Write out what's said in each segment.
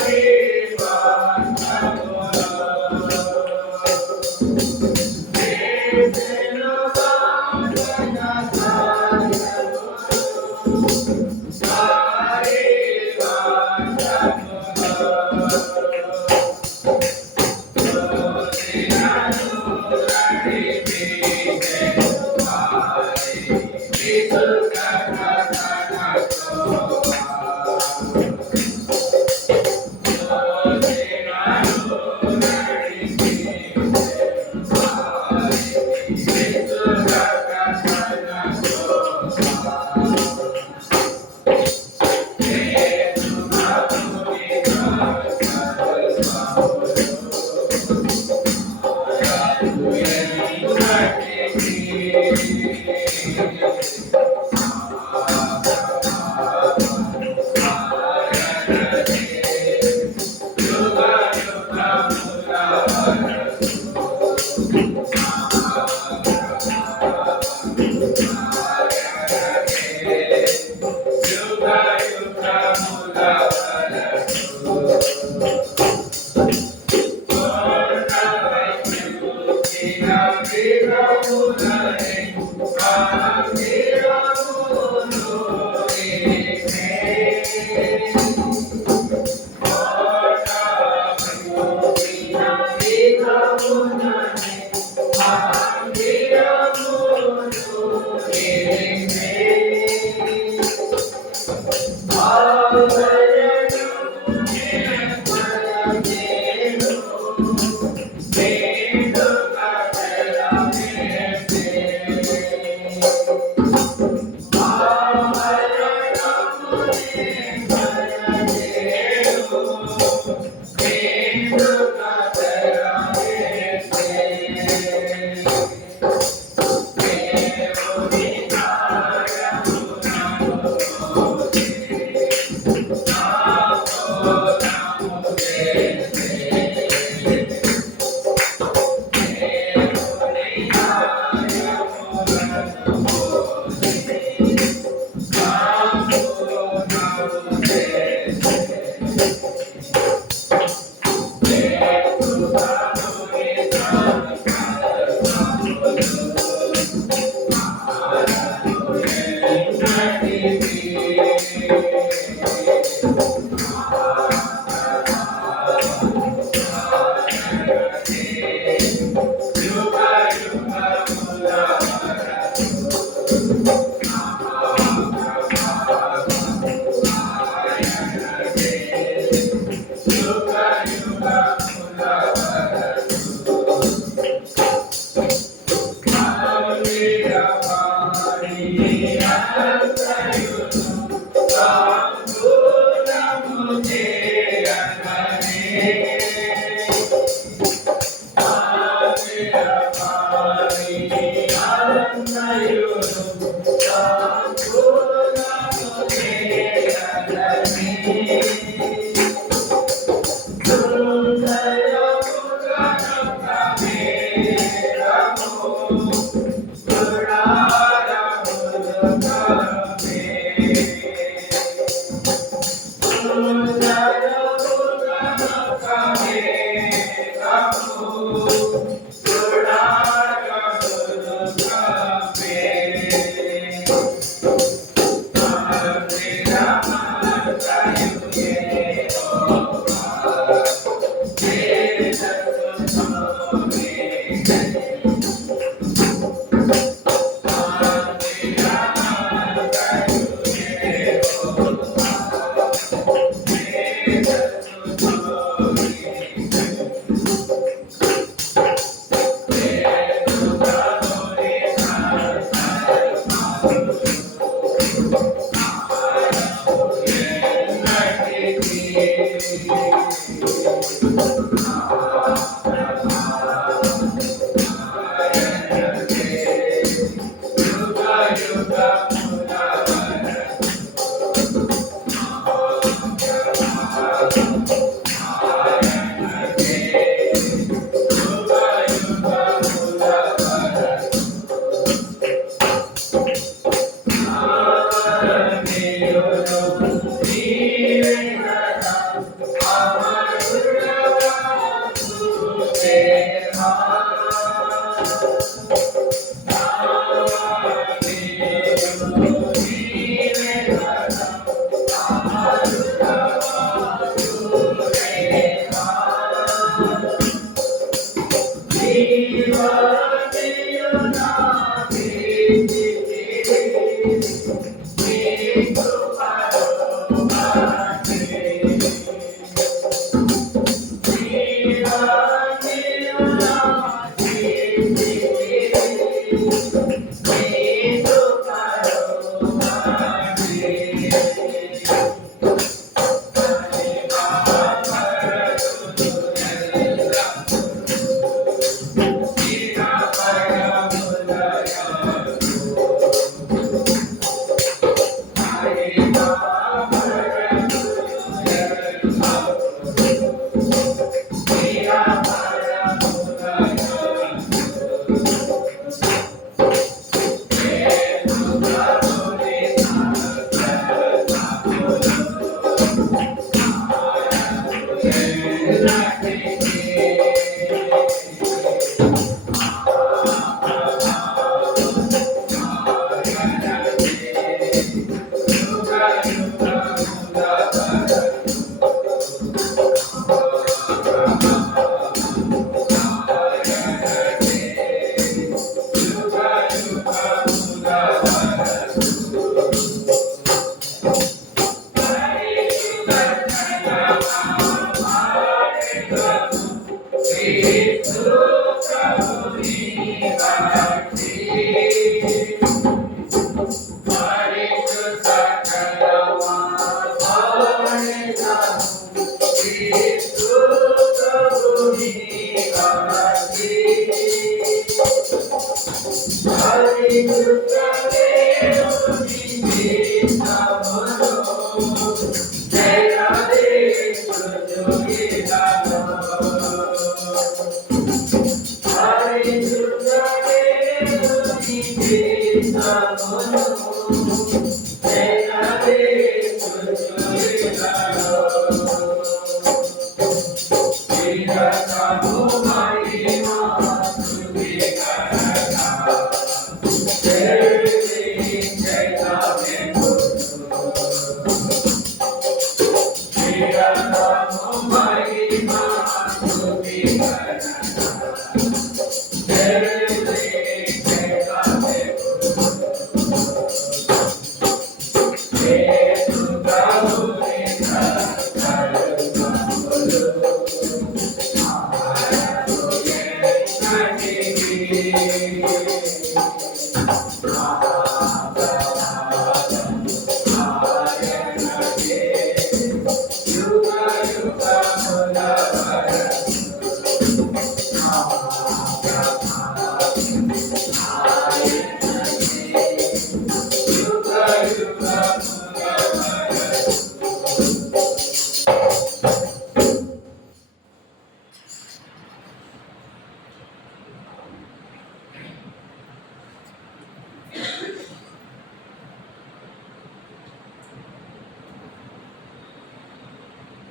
Amen.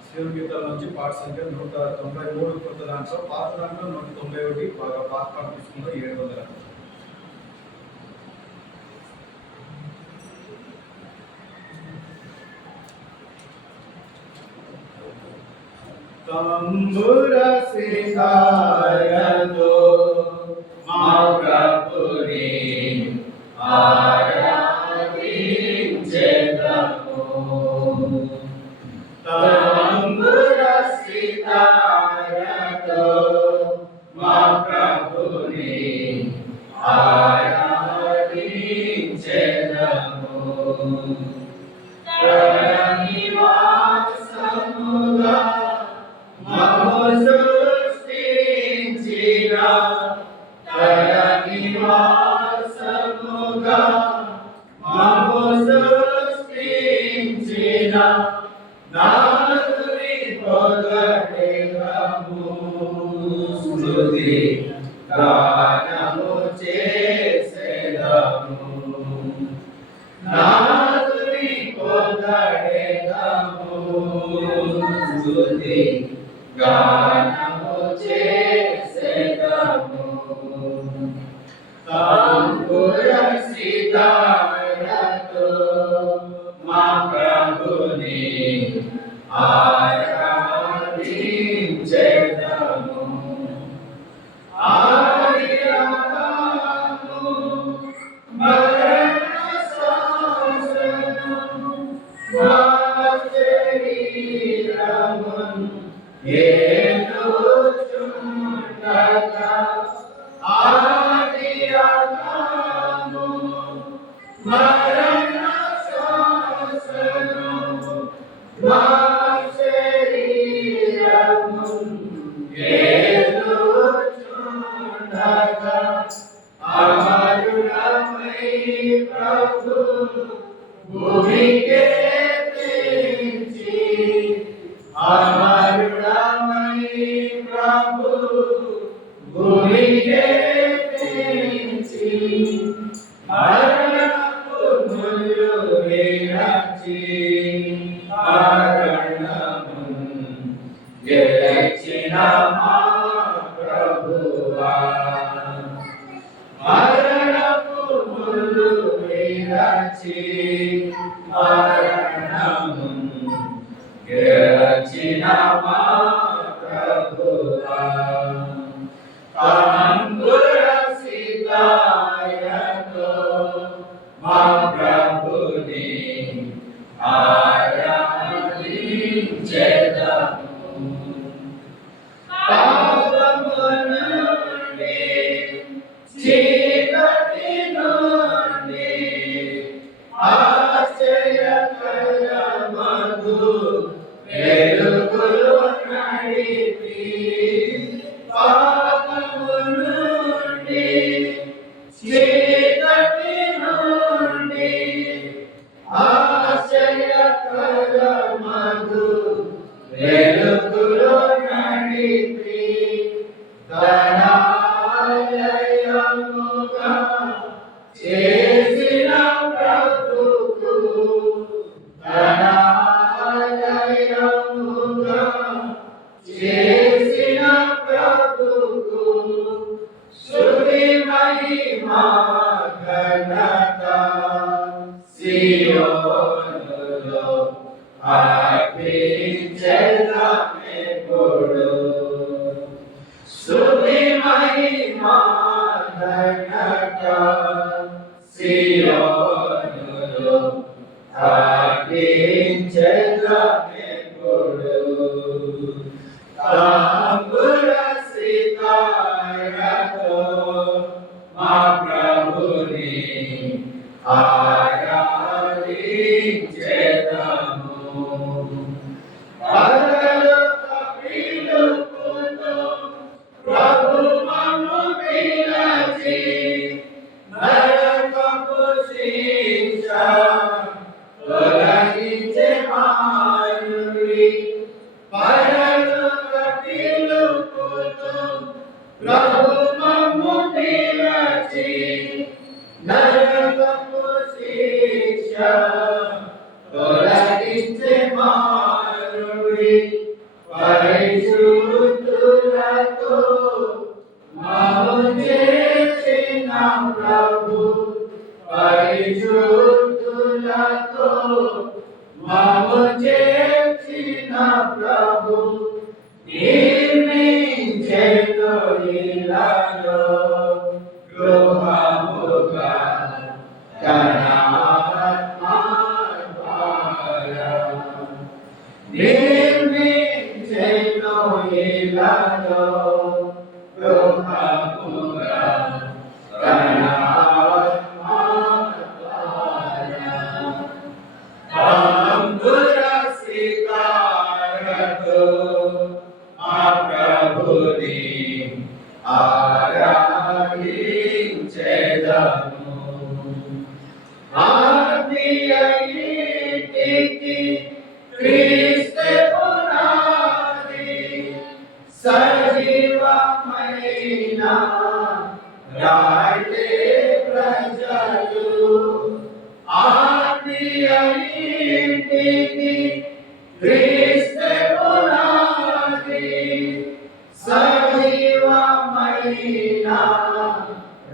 శివుని గీతాల నుంచి పాట సంఖ్య 193 కొత్త దాంట్లో పాత దాంట్లో 191 బాగా పాత పాట తీసుకుంటే 700. తంబుర శ్రీకారతో మా ప్రభుని ఆరాధించెదము. తంబుర శ్రీకారతో మా ప్రభుని ఆరాధించెదము. నివాసముగా నివాసముగా మము సృష్టించిన నాదుని పొగడెదము. స్తుతి గానము చేసెదము. నాదుని పొగడెదము. స్తుతి గానము చేసెదము. తంబుర సితారతో మా ప్రభుని ఆరాధించెదము. ఆదిరకము మరణ శాసనము మా శరీరమును ఏలుచుండగా ఆదిరకము మరణ శాసనము మా శరీరమును ఏలుచుండగా అమరుడమై ప్రభు భూమికే తెంచి అమరుడమై ప్రభు భూమికే తెంచి మరణపు ముళ్ళు వేరచి మరణమును గెలిచిన మా ప్రభువా. మరణపు ముళ్ళు వేరచి మరణమును గెలిచిన మా ప్రభువా. తంబుర సితారతో మా ప్రభుని ఆరాధించెదము. పాపము తంబుర సితారతో మా ప్రభుని ఆరాధించెదము. పరలోక పిలుపుతో ప్రభు మమ్ము పిలిచి నరకపు శిక్ష తొలగించె మానుడి. పరలోక పిలుపుతో ప్రభు మమ్ము పిలిచి నరకపు శిక్ష తొలగించె మానుడి. పరిశుద్ధులతో మమ్ము చేసిన ప్రభు, పరిశుద్ధులతో మమ్ము చేసిన ప్రభు నిర్మించెను ఇలలో గృహముగా తన ఆత్మ ద్వారా. నిర్మించెను ఇలలో గృహముగా తన ఆత్మ ద్వారా. తంబుర సితారతో మా ప్రభుని ఆరాధించెదము. ఆత్మీయ ఇంటికి క్రీస్తు పునాది, సజీవమైన రాయితే ప్రజలు. ఆత్మీయ ఇంటికి క్రీస్తు పునాది, సజీవమైన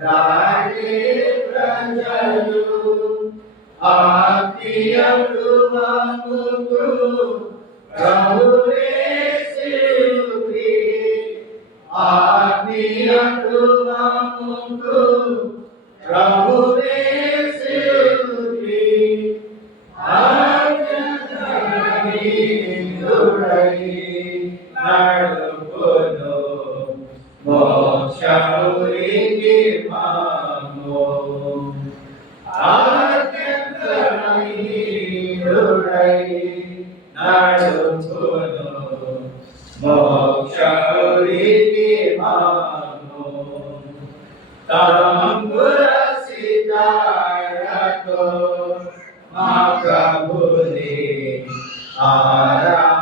రాయితే ప్రజలు. ఆత్మీయ గృహముకు ప్రభువే శిల్పి. ఆత్మీయ గృహముకు ప్రభువే శిల్పి. ఆజ్ఞాధీనుడై నడుపును మోక్షమురికి మమ్ము. ఆజ్ఞాధీనుడై నడుపును మోక్షమురికి మమ్ము. తంబుర సితారతో మా ప్రభుని ఆరాధించెదము.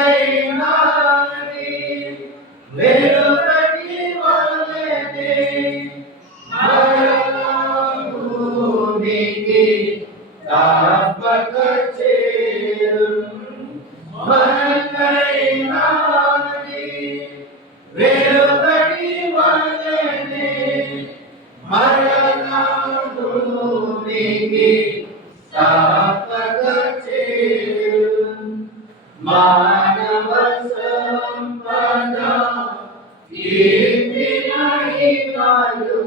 మన్నైనాని వెలుపటి వలెనే మరణభూమికి తప్పక చేరును. మన్నైనాని వెలుపటి వలెనే మరణభూమికి తప్పక చేరును. మానవ సంపద కీర్తి మహిమలు,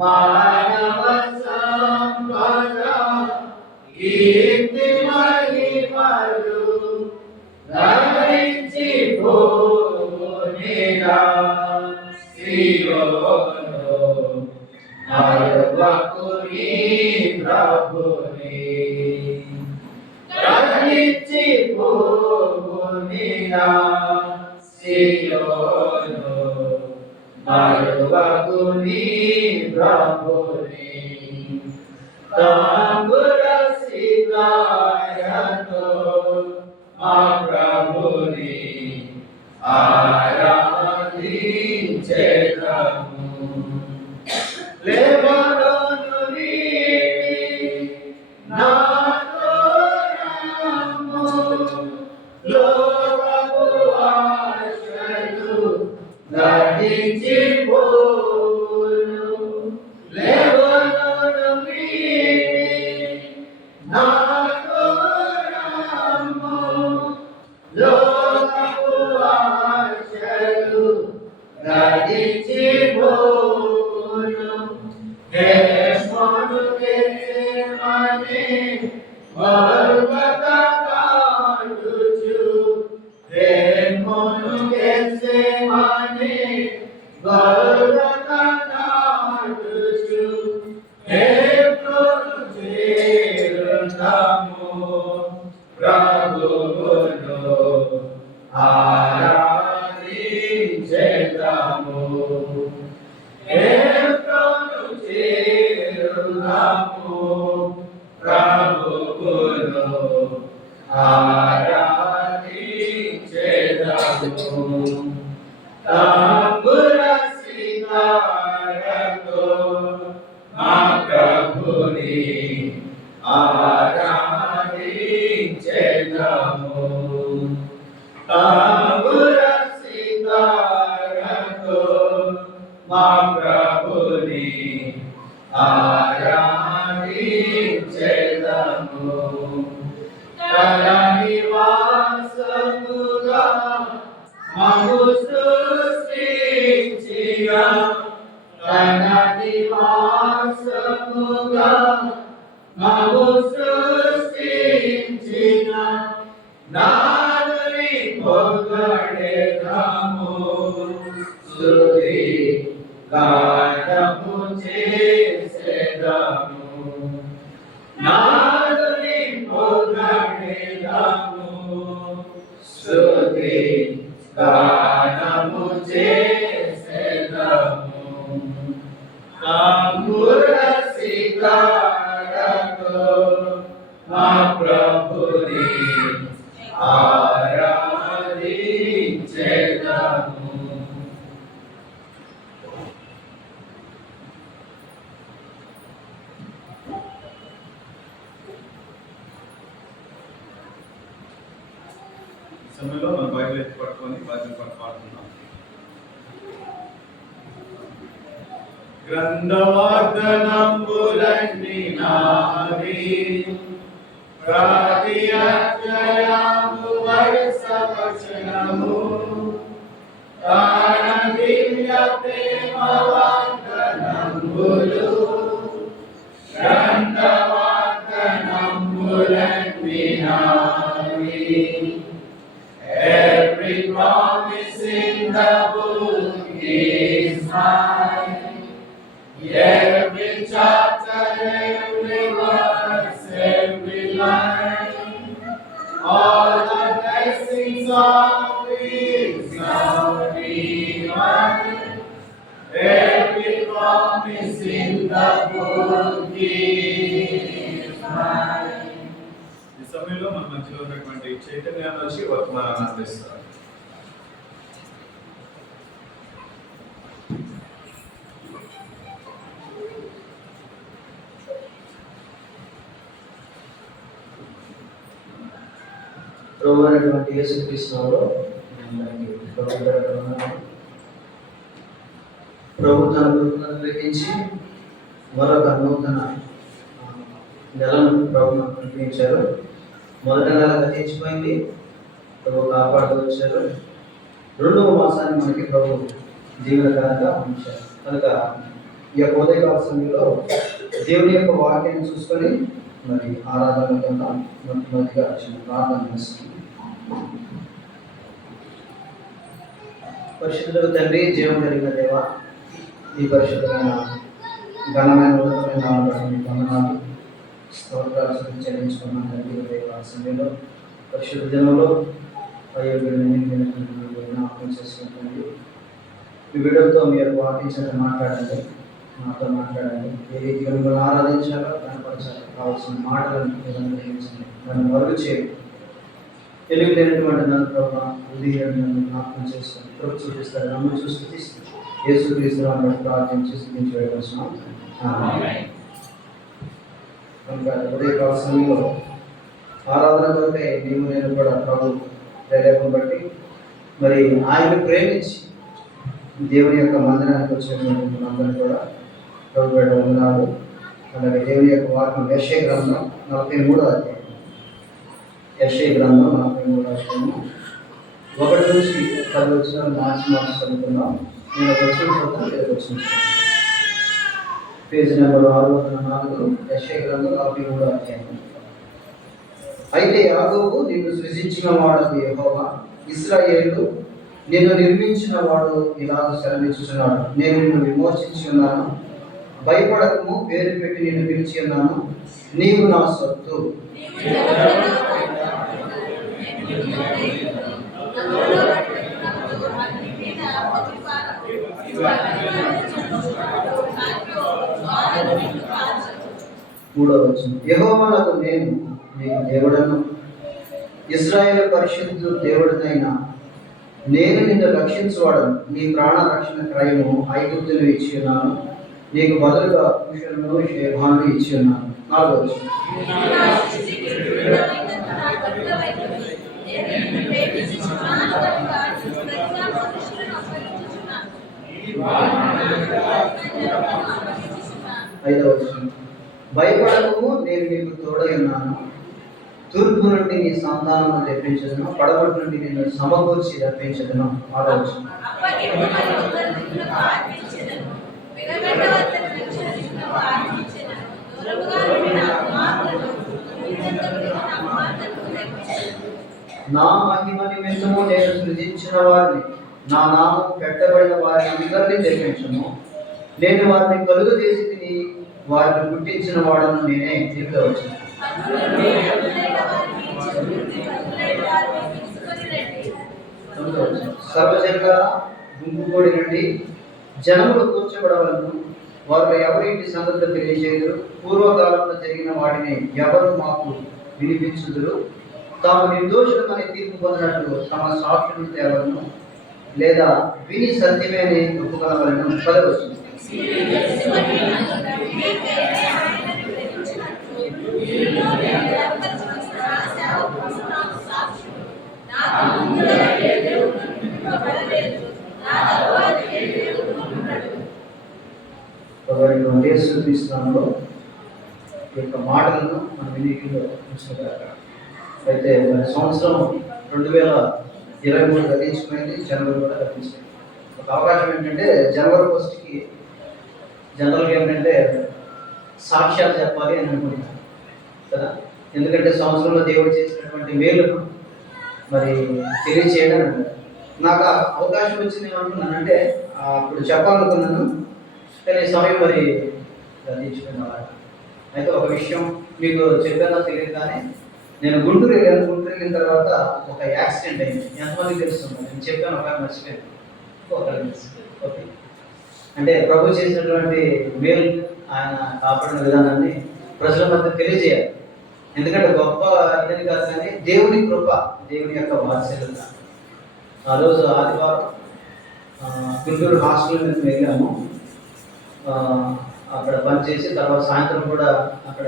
మానవ సంపద కీర్తి మహిమలు ధరించి పోనేరా సియోను మరువకుని ప్రభుని. ధరించి పోనేరా సియోను మరువకుని ప్రభుని. తంబుర సితారతో మా ప్రభుని ఆరాధించెదము. లెబనోను వీడి నాతో రమ్ము, లోకపు ఆశలు గతించిపోవును. లెబనోను వీడి నాతో రమ్ము, లోకపు ఆశలు గతించిపోవును. హేమను గెత్సేమనే పర్వత కాటుచు ప్రేమను గెత్సేమనే పర్వత కాటుచు హెబ్రోను చేరుతాము ప్రభువును ఆరాధించెదము హెబ్రోను చేరుతాము ప్రభువును ఆరాధించెదము తంబుర సితారతో మా ప్రభుని ఆరాధించెదము తంబుర సితారతో మా ప్రభుని ఆరాధించెదము తన నివాసముగా మము సృష్టించిన తన నివాసముగా మము సృష్టించిన నాదుని పొగడెదము స్తుతి గానము చేసెదము నాదుని పొగడెదము స్తుతి గానము చేసెదము తంబుర సితారతో మా ప్రభుని ఆరాధించెదము సమయంలో మన బైబిల్ ఎత్తి పట్టుకొని బైబిల్ పాట పాడుతున్నాం. గ్రంథవార్తనంబులన్నీ నావి ప్రతి అక్షరము వరుస వచనము తాన దివ్య ప్రేమ వాగ్దానములు గ్రంథవార్తనంబులన్నీ నావి Every promise in the book is mine. Every chapter, every verse, every line. All the blessings of His divine. Every promise in the book is mine. ఈ సమయంలో మన మధ్యలో ఉన్నటువంటి చైతన్యాన్ని వచ్చి వర్తమానాన్ని అందిస్తారు. ప్రభు అయినటువంటి యేసుక్రీస్తులో ప్రభు తన కృపను గ్రహించి మరొక నూతన నెలను ప్రభు మనకు కల్పించారు. మొదటి నెల గతించిపోయింది, ప్రభు కాపాడుతూ వచ్చారు. రెండవ మాసాన్ని మనకి ప్రభు జీవనకరంగా ఉంచారు. కనుక ఈ యొక్క ఉదయకాల సమయంలో దేవుని యొక్క వాక్యాన్ని చూసుకొని మరి ఆరాధన కింద మొట్టమొదటిగా చిన్న ప్రార్థన చేస్తుంది. పరిశుద్ధుడు తండ్రి, జీవం కలిగిన దేవ, ఈ పరిశుద్ధమైన ఘనమైన ఉన్నతమైన వందనాలు స్తోత్రాలు చెల్లించుకున్నాను తండ్రి. ఉదయకాల సమయంలో పరిశుద్ధ దినంలో జ్ఞాపకం చేసుకుంటుంది. ఈ వీడియోతో మీరు వాకించడం మాట్లాడండి, నాతో మాట్లాడండి. ఏ రీతిగా మిమ్మల్ని ఆరాధించాలో కనపరచాలో కావాల్సిన మాటలను మీరు అనుగ్రహించండి. దాన్ని మరుగు చేయండి. తెలివి లేనటువంటి నన్ను ప్రభావ నన్ను జ్ఞాపకం చేసుకొని ప్రభు చూపిస్తారు. నన్ను చూసి తీస్తుంది యేసు క్రీస్తులను ప్రార్థించి స్థితించి వేయవలసిన కనుక ఉదయకాల సమయంలో ఆరాధన కొరకే నీవు నేను కూడా ప్రభు ప్రేరేపణ బట్టి మరి ఆయన ప్రేమించి దేవుని యొక్క మందిరానికి వచ్చినటువంటి అందరూ కూడా ప్రభు వందనాలు. అలాగే దేవుని యొక్క వాక్యం యెషయా గ్రంథం 43వ అధ్యాయం, యెషయా గ్రంథం 43వ అధ్యాయం 1 నుంచి 10 వచనాలు మార్చి చదువుతున్నాం. నేను ఒక వచ్చిన పేజీ నెంబర్ 604, యెషయా గ్రంథం 43వ అధ్యాయం. అయితే యాకోబు నిన్ను సృజించిన వాడు యెహోవా, ఇశ్రాయేలు నిన్ను నిర్మించిన వాడు ఇలాగ సెలవిచ్చుచున్నాడు, నేను నిన్ను విమోచించి ఉన్నాను, భయపడకము, పేరు పెట్టి నిన్ను పిలిచి ఉన్నాను, నీవు నా సొత్తు. మూడవ వచనం, యెహోవానకు నేను నీకు దేవుడను, ఇశ్రాయేలు పరిశుద్ధ దేవుడినైనా నేను నిన్ను రక్షించువాడను, నీ ప్రాణ రక్షణ క్రయము ఐగుప్తులు ఇచ్చి ఉన్నాను, నీకు బదులుగా కుషులను షేబాను ఇచ్చి ఉన్నాను. నాలుగవ వచనం, ఐదవ వచనం, భయపడకము, నేను నీకు తోడై ఉన్నాను, తూర్పు నుండి నీ సంతానము తెప్పించదును, పడమటి నుండి నిన్ను సమకూర్చి రప్పించదును. ఆరవ వచనం, నా మహిమ నిమిత్తము నేను సృజించిన వారిని, నా నామం పెట్టబడిన వారిని అందరినీ తెప్పించను, నేను వారిని కలుగు చేసి తిని వారిని పుట్టించిన వాడను నేనే. చెప్పవచ్చు, సర్వజనుల గుంపు కూడి నుండి జనములు కూర్చోబడవలను, వారు ఎవరింటి సంగతులు తెలియజేయరు, పూర్వకాలంలో జరిగిన వాటిని ఎవరు మాకు వినిపించుదురు, తాము నిర్దోషులమని తీర్పు పొందినట్లు తమ సాక్షులు తేవలను, లేదా విని సత్యమేని ఒప్పుకొనవలను. పదవచ్చు, యేసుక్రీస్తునామములో ఈ యొక్క మాటలను మన వినికిడిలో ఉంచుకోగలగాలి. అయితే సంవత్సరం 2023 గతించిపోయింది, జనవరి కూడా గతించిపోయింది. ఒక అవకాశం ఏంటంటే జనవరి 1కి జనరల్గా ఏంటంటే సాక్ష్యాలు చెప్పాలి అని అనుకుంటున్నాను కదా, ఎందుకంటే సంవత్సరంలో దేవుడు చేసినటువంటి మేలును మరి తెలియచేయడం నాకు అవకాశం వచ్చింది. ఏమనుకున్నానంటే అప్పుడు చెప్పాలనుకున్నాను, కానీ సమయం మరి గతించుకున్నాను. అయితే ఒక విషయం మీకు చెప్పానో తెలియదు, కానీ నేను గుంటూరు వెళ్ళాను. గుంటూరు వెళ్ళిన తర్వాత ఒక యాక్సిడెంట్ అయింది. ఎంతమందికి తెలుస్తుంది? నేను చెప్పాను, ఒక మర్చిపోయాను. ఓకే, అంటే ప్రభు చేసినటువంటి మేలు, ఆయన కాపాడిన విధానాన్ని ప్రజల మధ్య తెలియజేయాలి. ఎందుకంటే గొప్ప ఇదని కాదు, కానీ దేవుని కృప, దేవుని యొక్క వాత్సల్యత. ఆ రోజు ఆదివారం గుంటూరు హాస్టల్ మీద వెళ్ళాము. అక్కడ పనిచేసి తర్వాత సాయంత్రం కూడా అక్కడ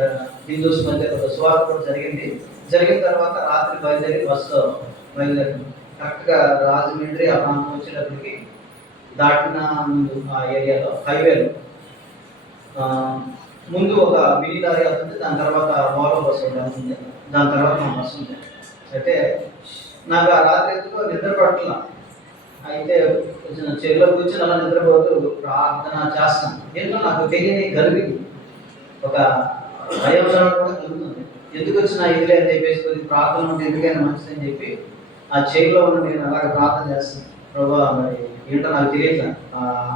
హిందూస్ మధ్య ఒక స్వాగత కూడా జరిగింది. జరిగిన తర్వాత రాత్రి బయలుదేరి బస్సు బయలుదేరింది. కరెక్ట్గా రాజమండ్రి ఆ ప్రాంతం వచ్చేటప్పటికి దాటిన ముందు ఆ ఏరియాలో హైవేలో ముందు ఒక మినీ లారీ అవుతుంది, దాని తర్వాత వాలో బస్సు ఉంటుంది, దాని తర్వాత మా బస్సు ఉంది. అయితే నాకు ఆ రాత్రి ఎందుకో నిద్ర పట్ల, అయితే కొంచెం చెరువులో కూర్చొని అలా నిద్రపోతూ ప్రార్థన చేస్తాను. ఏంటో నాకు తెలియని గర్వింగ్ ఒక భయం కూడా కలుగుతుంది. ఎందుకు వచ్చిన ఇదిలే అని చెప్పేసి కొద్ది ప్రార్థన ఉంటే ఎందుకైనా మంచిదని చెప్పి ఆ చెరువులో ఉన్న నేను అలాగే ప్రార్థన చేస్తాను. ప్రభా మరి ఏంటో నాకు తెలియట్లా,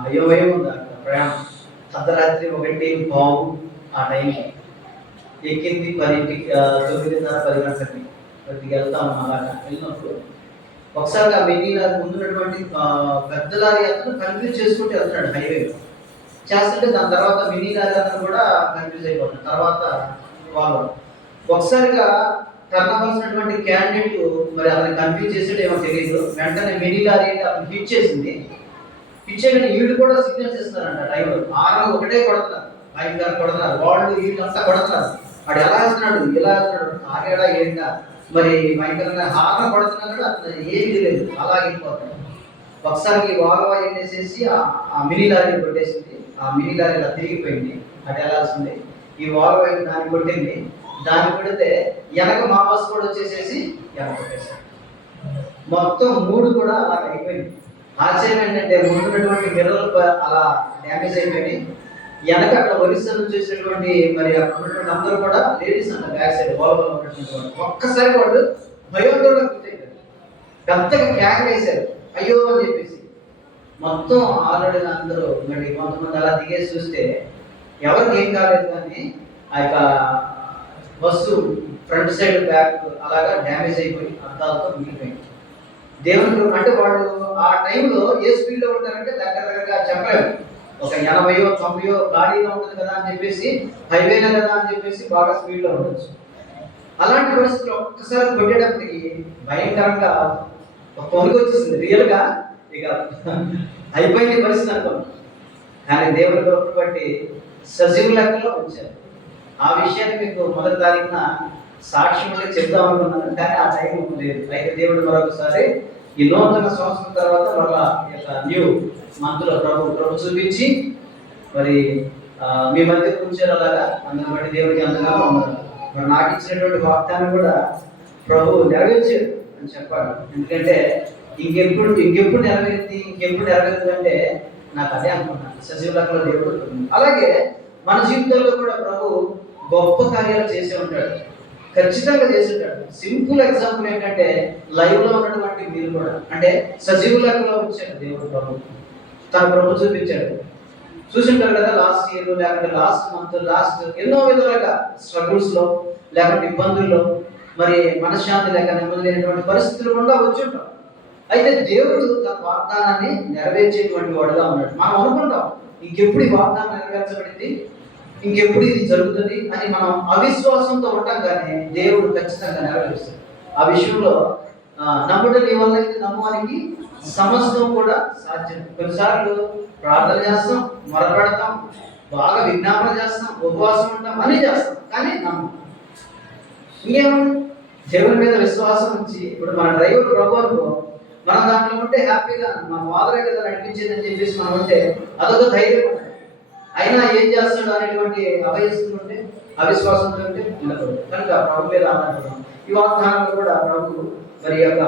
అయోమయం ఉంది అక్కడ ప్రయాణం. అర్ధరాత్రి 1:15 ఆ టైంకి ఎక్కింది 10కి 9:30 10 గంటలకి ప్రతికి వెళ్తా ఉన్నాం. అలాగా వెళ్ళినప్పుడు ఒకసారి ఆ మినీ లారీ ముందున్నటువంటి పెద్ద లారీ అతను కన్ఫ్యూజ్ చేసుకుంటూ వెళ్తున్నాడు హైవేలో. చేస్తుంటే దాని తర్వాత మినీ లారీ అతను కూడా కన్ఫ్యూజ్ అయిపోతున్నాడు. తర్వాత వాళ్ళు ఒకసారిగా టర్న్ అవ్వాల్సినటువంటి క్యాండిడేట్ మరి అతను కన్ఫ్యూజ్ చేసాడు, ఏమో తెలియదు. వెంటనే మినీ లారీ అతను హిట్ చేసింది. హిట్ చేయగానే వీళ్ళు కూడా సిగ్నల్స్ ఇస్తున్నారంట. డ్రైవర్ ఆరు ఒకటే కొడుతున్నారు, ఆయన గారు కొడుతున్నారు, వాళ్ళు వీళ్ళంతా కొడుతున్నారు. వాడు ఎలా వేస్తున్నాడు, ఇలా వేస్తున్నాడు, ఆగేడా ఏంటా మరి భయంకరంగా హారణ కొడుతున్నా కూడా అతను ఏమీ తెలియదు, అలా వెళ్ళిపోతాడు. ఒకసారి వాల్వా వేసేసి ఆ మినీ లారీ కొట్టేసింది. ఆ మినీ లారీ ఇలా తిరిగిపోయింది, అటు వెళ్ళాల్సింది. ఈ వాల్వా దాన్ని కొట్టింది. దాన్ని కొడితే వెనక మా బస్ కూడా వచ్చేసేసి వెనక కొట్టేసాడు. మొత్తం 3 కూడా అలా అయిపోయింది. ఆశ్చర్యం ఏంటంటే ముందున్నటువంటి మిర్రర్లు అలా డ్యామేజ్ అయిపోయినాయి. వెనక అక్కడ ఒరిస్సా నుంచి వచ్చినటువంటి మరి అక్కడ ఉన్నటువంటి అందరూ కూడా లేడీస్ అంట బ్యాక్ సైడ్ ఓలలో ఉన్నటువంటి వాళ్ళు ఒక్కసారి వాళ్ళు భయోందోళన గుర్తయిపోయారు. పెద్దగా కేకలు వేశారు అయ్యో అని చెప్పేసి. మొత్తం ఆల్రెడీ అందరూ మరి కొంతమంది అలా దిగేసి చూస్తే ఎవరికి ఏం కాలేదు, కానీ ఆ యొక్క బస్సు ఫ్రంట్ సైడ్ బ్యాక్ అలాగా డ్యామేజ్ అయిపోయి అద్దాలతో మిగిలిపోయింది. దేవుని అంటే వాళ్ళు ఆ టైంలో ఏ స్పీడ్లో ఉంటారంటే దగ్గరగా చెప్పలేము. ఒక 80 90 గాడీలో ఉంటుంది కదా అని చెప్పేసి, హైవేలో కదా అని చెప్పేసి బాగా స్పీడ్లో ఉండొచ్చు. అలాంటి పరిస్థితులు ఒక్కసారి కొట్టేటప్పటికి భయంకరంగా పొంగి వచ్చేసింది. రియల్గా ఇక అయిపోయింది పరిస్థితి అనుకోండి. కానీ దేవుడి కృపను బట్టి సజీవ లెక్కలో వచ్చారు. ఆ విషయాన్ని మీకు మొదటి తారీఖున సాక్ష్యం చెప్దాం అనుకున్నాను, కానీ ఆ టైం లేదు. అయితే దేవుడు మరొకసారి ఈ నూతన సంవత్సరం తర్వాత మరలా ఈ యొక్క న్యూ మంత్లో ప్రభు చూపించి మరి మీ మధ్య కూర్చొని అలాగా అందుని బట్టి దేవుడికి అంతగానో ఉన్నారు. మరి నాకు ఇచ్చినటువంటి వాగ్దానం కూడా ప్రభు నెరవేర్చాడు అని చెప్పాలి. ఎందుకంటే ఇంకెప్పుడు నెరవేరుతుంది అంటే నాకు అదే అనుకున్నాను, సజీవ లెక్కలో దేవుడు. అలాగే మన జీవితంలో కూడా ప్రభు గొప్ప కార్యాలు చేసే ఉంటాడు, ఖచ్చితంగా చేసి ఉంటాడు. సింపుల్ ఎగ్జాంపుల్ ఏంటంటే లైవ్ లో ఉన్నటువంటి మీరు కూడా, అంటే సజీవ లెక్కలో వచ్చాడు దేవుడు ప్రభు. తన ప్రభు చూపించాడు. చూసింటారు కదా లాస్ట్ ఇయర్ లేకపోతే లాస్ట్ మంత్ ఎన్నో విధాలుగా స్ట్రగుల్స్ లో లేకపోతే ఇబ్బందుల్లో మరి మనశ్శాంతి లేక నెమ్మది లేనటువంటి పరిస్థితులు కూడా వచ్చి ఉంటాం. అయితే దేవుడు తన వాగ్దానాన్ని నెరవేర్చేటువంటి వాడుగా ఉన్నాడు. మనం అనుకుంటాం ఇంకెప్పుడు ఈ వాగ్దానం నెరవేర్చబడింది, ఇంకెప్పుడు ఇది జరుగుతుంది అని మనం అవిశ్వాసంతో ఉంటాం, కానీ దేవుడు ఖచ్చితంగా నెరవేరుస్తాడు. ఆ విషయంలో నమ్ముట నీ వల్ల అయితే నమ్మడానికి సమస్తం కూడా సాధ్యం. కొన్నిసార్లు ప్రార్థన చేస్తాం, మొరపెడతాం, బాగా విజ్ఞాపన చేస్తాం, ఉపవాసం ఉంటాం, అన్నీ చేస్తాం, కానీ నమ్మం. ఇంకేమన్నా దేవుని మీద విశ్వాసం ఉంచి ఇప్పుడు మన డ్రైవర్ ప్రభు అనుకో, మనం దాంట్లో ఉంటే హ్యాపీగా మా ఫాదరే కదా నడిపించింది అని చెప్పేసి మనం ఉంటే అదొక ధైర్యం ఉంటుంది. అయినా ఏం చేస్తాడు అనేటువంటి అభయస్థులు ఉంటే, అవిశ్వాసంతో ఉంటే ఉండకూడదు. కనుక ప్రభు మీద ఆధారపడడం. ఈ వాగ్దానంలో కూడా ప్రభు మరి యొక్క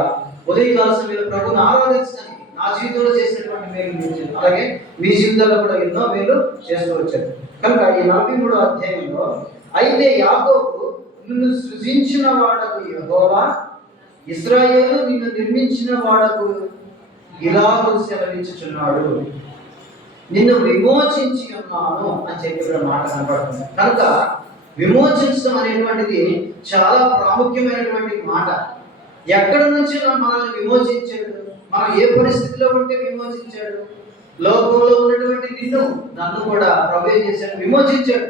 ఉదయకాల సమయంలో ప్రభుని ఆరాధించడానికి నా జీవితంలో చేసినటువంటి మేలు, అలాగే మీ జీవితంలో కూడా ఎన్నో మేలు చేస్తూ వచ్చారు. కనుక ఈ 43వ అధ్యాయంలో అయితే యాకోబు నిన్ను సృజించిన వాడకు యెహోవా, ఇశ్రాయేలు నిన్ను నిర్మించిన వాడకు ఇలాగూ సెలవించుచున్నాడు, నిన్ను విమోచించి ఉన్నాను అని చెప్పి ఇక్కడ మాట కనపడుతుంది. కనుక విమోచించడం అనేటువంటిది చాలా ప్రాముఖ్యమైనటువంటి మాట. ఎక్కడి నుంచి మనల్ని విమోచించాడు, మనం ఏ పరిస్థితిలో ఉంటే విమోచించాడు. లోకంలో ఉన్నటువంటి నన్ను కూడా ప్రభు ఏం చేశాడు, విమోచించాడు.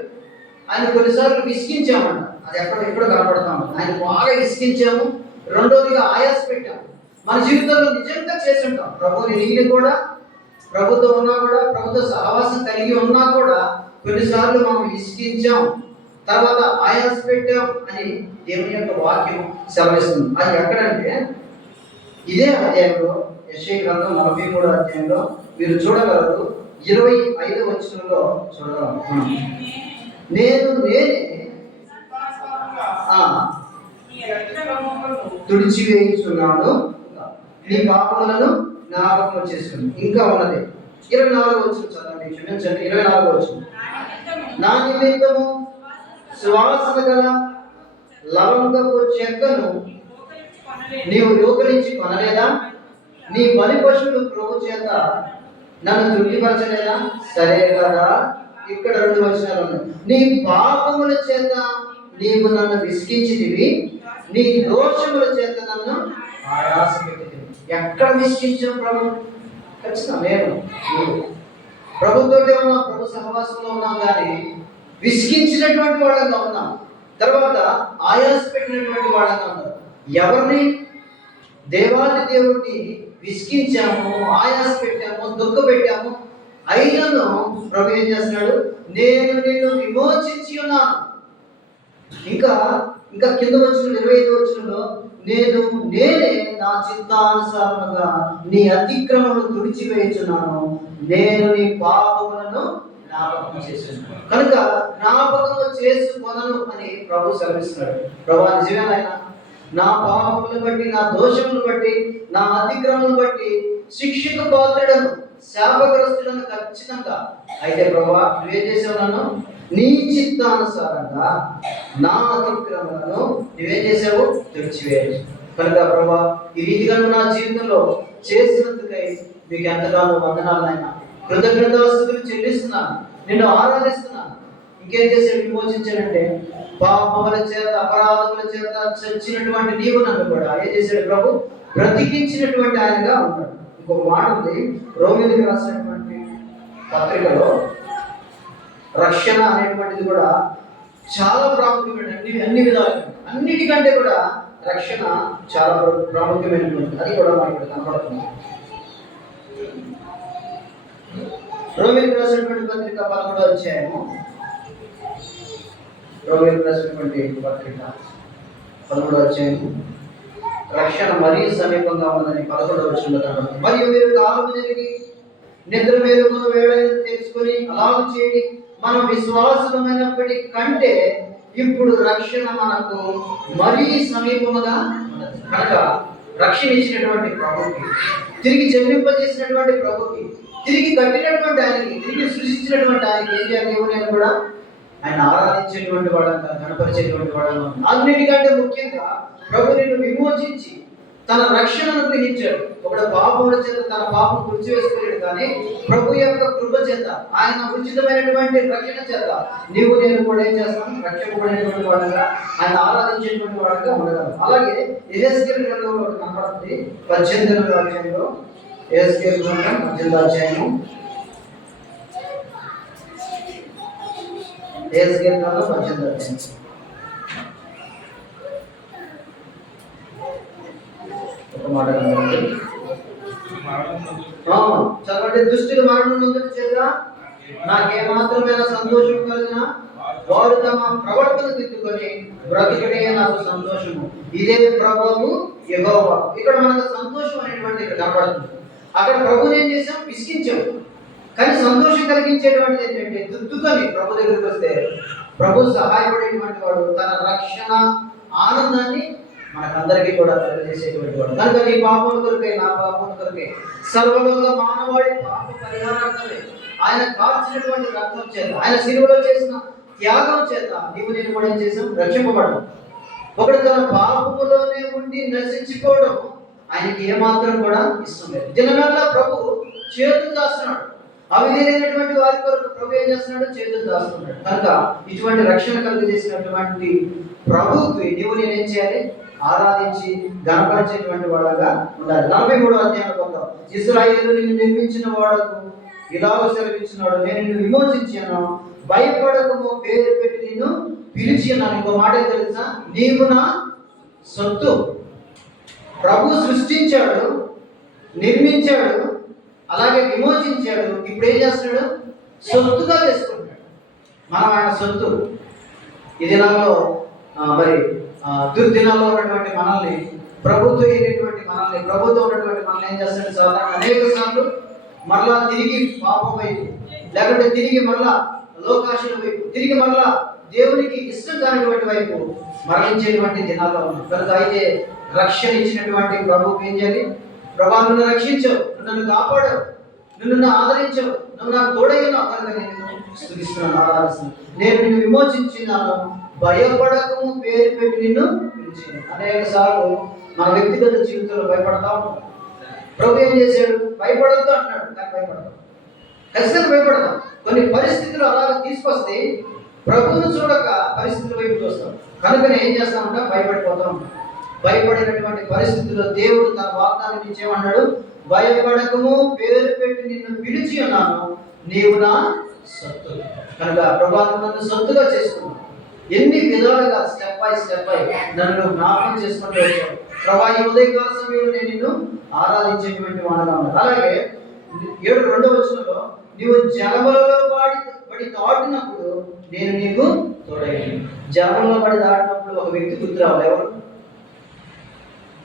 ఆయన కొన్నిసార్లు విసిగించామంట, అది ఎక్కడ కనపడతాము. ఆయన బాగా విసిగించాము. రెండోదిగా ఆయాస పెట్టాము. మన జీవితంలో నిజంగా చేసి ఉంటాం. ప్రభుని నీళ్ళు కూడా ప్రభుతో ఉన్నా కూడా, ప్రభుత్వ సహవాసం కలిగి ఉన్నా కూడా కొన్నిసార్లు మనం విసిగించాం, తర్వాత ఆయాస పెట్టాం అని దేవుని యొక్క వాక్యం సెలవిస్తుంది. అది ఎక్కడంటే ఇదే అధ్యాయంలో యెషయా గ్రంథం 43వ అధ్యాయంలో మీరు చూడగలరు. 25వ వచనంలో చూడగలరు. నేనే తుడిచివేయుచున్నాను, నీ పాపములను జ్ఞాపకం చేసుకుని. ఇంకా ఉన్నది 24వ వచనం చదవండి, క్షమించండి. 24వ వచనం. నా నిమిత్తము సువాసన గల లవంగపు చెక్కను నీవు యోగరించి కొనలేదా? నీ బలి పశువులు ప్రభు చేత నన్ను తృప్తిపరచలేదా? సరే కదా, ఇక్కడ 2 వచనాలు ఉన్నాయి. నీ పాపముల చేత నీవు నన్ను విసిగించితివి, నీ దోషముల చేత నన్ను ఆయాస పెట్టితివి. ఎక్కడ విసిగించాం ప్రభు? ఖచ్చితంగా నేను ప్రభుత్వంలో ఉన్నాం, ప్రభు సహవాసంలో ఉన్నాం, కానీ విసిగించినటువంటి వాళ్ళంగా ఉన్నాం. తర్వాత ఆయాస పెట్టినటువంటి వాళ్ళంగా ఉన్నాం. ఎవరిని? దేవాది దేవుడిని విసిగించాము, ఆయాస పెట్టాము, దుఃఖ పెట్టాము. అయినను ప్రభు ఏం చేస్తున్నాడు? నేను నిన్ను విమోచించి ఉన్నాను. ఇంకా కింద వచ్చిన 25వ వచనంలో నేనే నా చిత్తానుసారముగా నీ అతిక్రమను తుడిచివేయుచున్నాను, నేను నీ పాపములను జ్ఞాపకం చేస్తున్నాను. కనుక జ్ఞాపకము చేసుకొనను అని ప్రభు సెలవిస్తున్నాడు. ప్రభు నిజమేనాయన, నా పాపములను బట్టి, నా దోషములను బట్టి, నా అతిక్రమను బట్టి శిక్షకు పాత్రుడను, శాపగ్రస్తులను ఖచ్చితంగా. అయితే ప్రభువా నువ్వేం చేసావు? నన్ను నీ చిత్తానుసారంగా నా అతిక్రమలను నువ్వేం చేసావు? తుడిచివేయు. కనుక ప్రభువా ఈ రీతిగా నా జీవితంలో చేసినందుకై మీకు ఎంతగానో వందనాలు నాయన. కృతజ్ఞతాస్తుతులు చెల్లిస్తున్నాను, నిన్ను ఆరాధిస్తున్నాను. ఇంకేం చేశాడు? విమోచించాడంటే పాపముల చేత అపరాధముల చేత చచ్చినటువంటి నీవు నన్ను కూడా ఏం చేశాడు ప్రభు? బ్రతికించినటువంటి ఆయనగా ఉన్నాడు. ఇంకొక మాట ఉంది రోమిలికి రాసినటువంటి పత్రికలో, రక్షణ అనేటువంటిది కూడా చాలా ప్రాముఖ్యమైనటువంటి అన్ని విధాలు, అన్నిటికంటే కూడా రక్షణ చాలా ప్రాముఖ్యమైనటువంటి, అది కూడా మనకి ఇక్కడ కనపడుతుంది. రోమిలికి రాసినటువంటి పత్రిక 11వ అధ్యాయము, రోమిలికి రాసినటువంటి పత్రిక 11వ అధ్యాయము, రక్షణ మరీ సమీపంగా ఉందని 11వ వచనంలో కనబడుతుంది. మరియు మీరు కాలము జరిగి నిద్ర మేలుకున్న వేళను తెలుసుకొని అలాగ చేయండి. మనం విశ్వాసమైనప్పటి కంటే ఇప్పుడు రక్షణ మనకు మరీ సమీపముగా ఉన్నది. కనుక రక్షణ ఇచ్చినటువంటి ప్రభుకి, తిరిగి చెల్లింపజేసినటువంటి ప్రభుకి, తిరిగి కట్టినటువంటి ఆయనకి, తిరిగి సృష్టించినటువంటి ఆయనకి ఏం చేయాలి? నేను కూడా ఆయన ఆరాధించేటువంటి వాళ్ళంతా, కనపరిచేటువంటి వాళ్ళం. అన్నిటికంటే ముఖ్యంగా ప్రభు నిన్ను విమోచించి తన రక్షణను గ్రహించాడు. ఒకడు పాపముల చేత తన పాపం తుడిచివేసుకోలేడు, కానీ ప్రభు యొక్క కృప చేత, ఆయన ఉచితమైనటువంటి రక్షణ చేత నీవు నేను కూడా ఏం చేస్తాం? రక్షింపబడినటువంటి వాళ్ళగా, ఆయన ఆరాధించేటువంటి వాళ్ళగా ఉండగలం. అలాగే యెహెజ్కేలు గ్రంథంలో ఒకటి కనపడుతుంది 18వ అధ్యాయంలో. యెహెజ్కేలు గ్రంథం 18వ అధ్యాయము, యెహెజ్కేలు గ్రంథం 18వ అధ్యాయం. చదవండి. దుష్టులు మరణం నొందుట చేత నాకేమాత్రమైన సంతోషం కలిగిన వారు తమ ప్రవర్తన తిట్టుకొని బ్రతికటే నాకు సంతోషము. ఇదే ప్రభువు యెహోవా. ఇక్కడ మనకు సంతోషం అనేటువంటి ఇక్కడ కనబడుతుంది. అక్కడ ప్రభుని ఏం చేసాం? విసిగించాం. కానీ సంతోషం కలిగించేటువంటిది ఏంటంటే దుద్దుకొని ప్రభు దగ్గరికి వస్తే ప్రభు సహాయపడేటువంటి వాడు, తన రక్షణ ఆనందాన్ని మనకందరికీ కూడా తెలియజేసేటువంటి వాడు. కనుక నీ పాపం కొరకే, నా పాపం కొరకే, సర్వలోక మానవాడి పాప పరిహారార్థమే ఆయన కార్చినటువంటి రక్తం చేత, ఆయన శిలువలో చేసిన త్యాగం చేత నీవు నేను కూడా ఏం చేసాం? రక్షింపబడడం. ఒకడు తన పాపములోనే ఉండి నశించిపోవడం ఆయనకి ఏమాత్రం కూడా ఇష్టం లేదు. దినమెల్లా ప్రభు చేతులు దాస్తున్నాడు. అవిధేయులైనటువంటి వారి కొరకు ప్రభు ఏం చేస్తున్నాడు? చేతులు దాస్తున్నాడు. కనుక ఇటువంటి రక్షణ కలిగజేసినటువంటి ప్రభువుకి నీవు నేనేం చేయాలి? ఆరాధించి గణపరిచేటువంటి వాళ్ళగా ఉండాలి. 43వ అధ్యాయంలో కొందాం. ఇశ్రాయేలు నిన్ను నిర్మించిన వాడకు ఇలాగ సెలవిచ్చినాడు, నేను నిన్ను విమోచించాను, భయపడకము, పేరు పెట్టి నిన్ను పిలిచి ఉన్నాను. ఇంకో మాట తెలుసా? నీవు నా సొత్తు. ప్రభు సృష్టించాడు, నిర్మించాడు, అలాగే విమోచించాడు. ఇప్పుడు ఏం చేస్తున్నాడు? సొత్తుగా చేసుకుంటాడు. మనం ఆయన సొత్తు. ఈ దినాల్లో మరి దుర్దినాల్లో ఉన్నటువంటి మనల్ని, ప్రభుత్వం అయినటువంటి మనల్ని, ప్రభుత్వం ఉన్నటువంటి మనల్ని ఏం చేస్తాడు? సాధారణ అనేక సార్లు మరలా తిరిగి పాపం వైపు, లేకుంటే తిరిగి మరలా లోకాశల వైపు, తిరిగి మరలా దేవునికి ఇష్టం కానిటువంటి వైపు మరణించేటువంటి దినాల్లో ఉన్నాం. కనుక అయితే రక్షణ ఇచ్చినటువంటి ప్రభువుకి ఏం చేయాలి? ప్రభా నన్ను రక్షించావు, నన్ను కాపాడావు, నన్ను ఆదరించావు, నువ్వు నాకు తోడైనావు, కనుక నేను స్తుతిస్తున్నాను, ఆరాధిస్తున్నాను. నేను నిన్ను విమోచించినాను, భయపడకము, పేరు పెట్టి నిన్ను పిలిచాను. అనేక సార్లు మన వ్యక్తిగత జీవితంలో భయపడతా ఉంటాం. ప్రభు ఏం చేశాడు? భయపడద్దు అంటున్నాడు, కానీ భయపడతాం. ఖచ్చితంగా భయపడతాం. కొన్ని పరిస్థితులు అలాగ తీసుకొస్తే ప్రభువును చూడక పరిస్థితుల వైపు చూస్తాం. కనుకనే ఏం చేస్తామంటే భయపడిపోతూ ఉంటాం. భయపడినటువంటి పరిస్థితుల్లో దేవుడు తన వాగ్దానం ఇచ్చేమన్నాడు? భయపడకము, పేరు పెట్టి నిన్ను పిలిచి ఉన్నాను, నీవు నా సొత్తు. కనుక ప్రభా నన్ను సొత్తుగా చేసుకున్నాను. ఎన్ని విధాలుగా స్టెప్ బై నన్ను జ్ఞాపకం చేసుకుంటూ వచ్చాడు. ప్రభా ఈ ఉదయకాల సమయంలో నేను నిన్ను ఆరాధించేటువంటి వాడుగా ఉన్నాను. అలాగే 7:2 వచనంలో నీవు జలములలో పడి దాటినప్పుడు నేను నీకు తోడయ్యాను. జలములలో పడి దాటినప్పుడు ఒక వ్యక్తి గుర్తు రావాలి. ఎవరు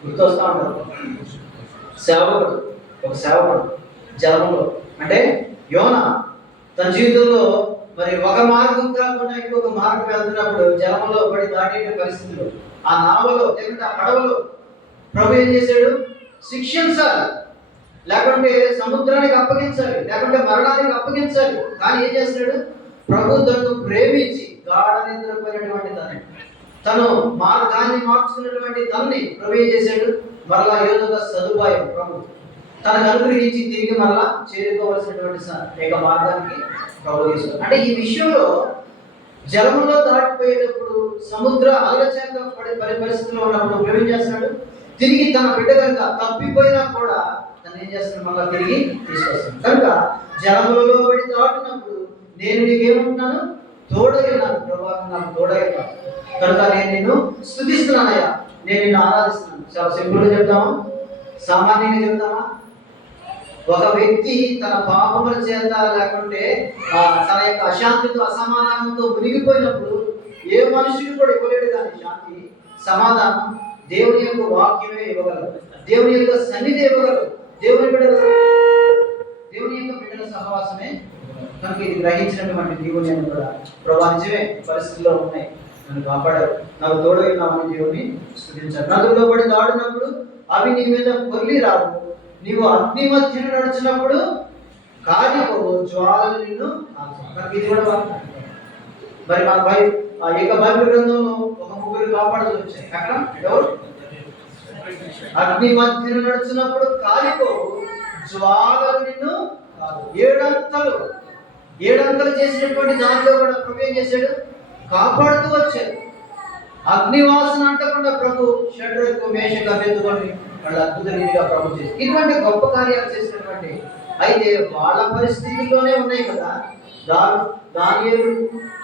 గుర్తొస్తా ఉంటారు? సేవకుడు. ఒక సేవకుడు జలంలో, అంటే యోనా తన జీవితంలో మరి ఒక మార్గం కాకుండా ఇంకొక మార్గం వెళ్తున్నప్పుడు జలంలో పడి దాటే పరిస్థితులు, ఆ నావలో లేకుంటే ఆ పడవలో ప్రభు ఏం చేశాడు? శిక్షించాలి. లేకుంటే సముద్రానికి అప్పగించాలి, లేకుంటే మరణానికి అప్పగించాలి. కానీ ఏం చేస్తున్నాడు? ప్రభు తను ప్రేమించి గాఢ నిద్రపోయినటువంటి తను మార్గాన్ని మార్చుకున్నటువంటి తనని ప్రభు ఏం చేశాడు? మరలా ఏదో ఒక సదుపాయం ప్రభు తనకు అనుగ్రహించి తిరిగి మరలా చేరుకోవాల్సినటువంటి ఏక మార్గానికి ప్రభు తీసుకున్నాడు. అంటే ఈ విషయంలో జలములో దాటిపోయేటప్పుడు సముద్ర అలల చేత పడే పరిస్థితిలో ఉన్నప్పుడు ప్రభు ఏం చేస్తున్నాడు? తిరిగి తన బిడ్డ కనుక తప్పిపోయినా కూడా తను ఏం చేస్తున్నాడు? మళ్ళీ తిరిగి తీసుకొస్తాడు. కనుక జలములలో పడి దాటినప్పుడు నేను నీకేమంటున్నాను? తోడై ఉన్నాను ప్రభా, నాకు తోడై ఉన్నాను కనుక నేను నిన్ను స్తుతిస్తున్నానయ్యా, నేను నిన్ను ఆరాధిస్తున్నాను. చాలా సింపుల్గా చెప్తామా? సామాన్యంగా చెప్తామా? ఒక వ్యక్తి తన పాపముల చేత లేకుంటే తన యొక్క అశాంతితో అసమాధానంతో మునిగిపోయినప్పుడు ఏ మనుషుడు కూడా ఇవ్వలేడు. కానీ శాంతి సమాధానం దేవుని యొక్క వాక్యమే ఇవ్వగలరు, దేవుని యొక్క సన్నిధి ఇవ్వగలరు, దేవుని యొక్క బిడ్డల సహవాసమే. కనుక ఇది గ్రహించినటువంటి దేవుని కూడా ప్రభా నిజమే పరిస్థితుల్లో ఉన్నాయి, నన్ను కాపాడారు, నాకు తోడై ఉన్నామని దేవుని స్తుతించారు. నదుల్లో పడి దాడినప్పుడు అవి నీ మీద పొర్లి రావు, నీవు అగ్ని మధ్యను నడిచినప్పుడు కాలిపోవు, జ్వాలలు నిన్ను కనుక ఇది కూడా మరి మన బైబిల్ గ్రంథంలో ఒక ముగ్గురు కాపాడుతూ వచ్చాయి. అక్కడ ఎవరు? అగ్ని మధ్యను నడిచినప్పుడు కాలిపోవు, జ్వాలలు నిన్ను కాదు. ఏడంతలు చేసినటువంటి దానిలో కూడా ప్రభు ఏం చేశాడు? కాపాడుతూ వచ్చాడు. అగ్నివాసన అంటకుండా ప్రభు షడ్రకు మేషకు అభ్యర్థుకొని వాళ్ళు అద్భుత రీతిగా ప్రభు చేసి ఇటువంటి గొప్ప కార్యాలు చేసినటువంటి, అయితే వాళ్ళ పరిస్థితుల్లోనే ఉన్నాయి కదా. దానియేలు